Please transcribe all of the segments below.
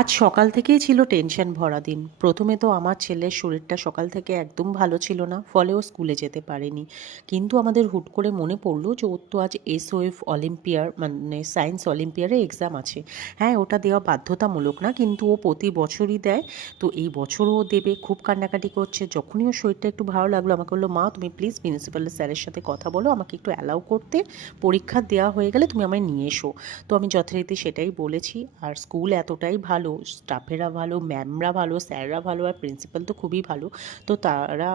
আজ সকাল থেকেই ছিল টেনশন ভরা দিন। প্রথমে তো আমার ছেলের শরীরটা সকাল থেকে একদম ভালো ছিল না, ফলে ও স্কুলে যেতে পারেনি। কিন্তু আমাদের হুট করে মনে পড়লো যে ওর তো আজ এসওএফ অলিম্পিয়ার মানে সায়েন্স অলিম্পিয়ারে এক্সাম আছে। হ্যাঁ, ওটা দেওয়া বাধ্যতামূলক না, কিন্তু ও প্রতি বছরই দেয়। তো এই বছরও ও দেবে। খুব কান্নাকাটি করছে। যখনই ওর শরীরটা একটু ভালো লাগলো আমাকে বললো, মা তুমি প্লিজ প্রিন্সিপাল স্যারের সাথে কথা বলো, আমাকে একটু অ্যালাউ করতে, পরীক্ষা দেওয়া হয়ে গেলে তুমি আমায় নিয়ে এসো। তো আমি যথারীতি সেটাই বলেছি। আর স্কুল এতটাই ভালো, স্টাফেরা ভালো, ম্যামরা ভালো, স্যাররা ভালো, আর প্রিন্সিপাল তো খুবই ভালো। তো তারা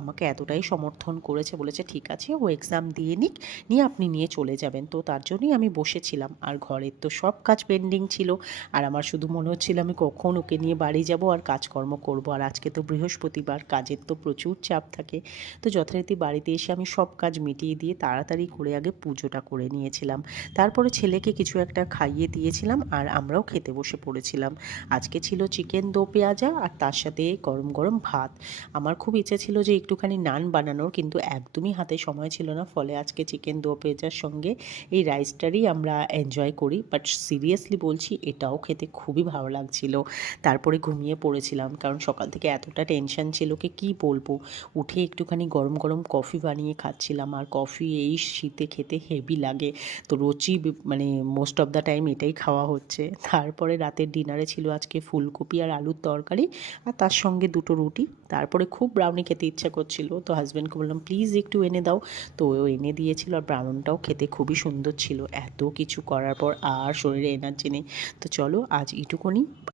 আমাকে এতটাই সমর্থন করেছে, বলেছে ঠিক আছে ও এক্সাম দিয়ে নিক, নিয়ে আপনি নিয়ে চলে যাবেন। তো তার জন্যই আমি বসেছিলাম। আর ঘরের তো সব কাজ পেন্ডিং ছিল। আর আমার শুধু মনে হচ্ছিল আমি কখন ওকে নিয়ে বাড়ি যাব আর কাজকর্ম করব। আর আজকে তো বৃহস্পতিবার, কাজের তো প্রচুর চাপ থাকে। তো যথারীতি বাড়িতে এসে আমি সব কাজ মিটিয়ে দিয়ে তাড়াতাড়ি করে আগে পুজোটা করে নিয়েছিলাম। তারপরে ছেলেকে কিছু একটা খাইয়ে দিয়েছিলাম আর আমরাও খেতে বসে পড়েছিলাম। আজকে ছিল চিকেন দো পেঁয়াজা আর তার সাথে গরম গরম ভাত। আমার খুব ইচ্ছে ছিল যে একটুখানি নান বানানোর, কিন্তু একদমই হাতে সময় ছিল না, ফলে আজকে চিকেন দো পেঁয়াজার সঙ্গে এই রাইসটারই আমরা এনজয় করি। বাট সিরিয়াসলি বলছি, এটাও খেতে খুবই ভালো লাগছিল। তারপরে ঘুমিয়ে পড়েছিলাম, কারণ সকাল থেকে এতটা টেনশন ছিল কি কী বলবো। উঠে একটুখানি গরম গরম কফি বানিয়ে খাচ্ছিলাম। আর কফি এই শীতে খেতে হেভি লাগে। তো রোজই মানে মোস্ট অফ দ্য টাইম এটাই খাওয়া হচ্ছে। তারপরে রাতের ডিনারে ছিল আজকে ফুলকপি আর আলুর তরকারি, আর তার সঙ্গে দুটো রুটি। তারপরে খুব ব্রাউনি খেতে ইচ্ছা করছিল, তো হাজব্যান্ডকে বললাম প্লিজ একটু এনে দাও। তো ও এনে দিয়েছিল। আর ব্রাউনটাও খেতে খুবই সুন্দর ছিল। এত কিছু করার পর আর শরীরে এনার্জি নেই। তো চলো আজ এইটুকুনি।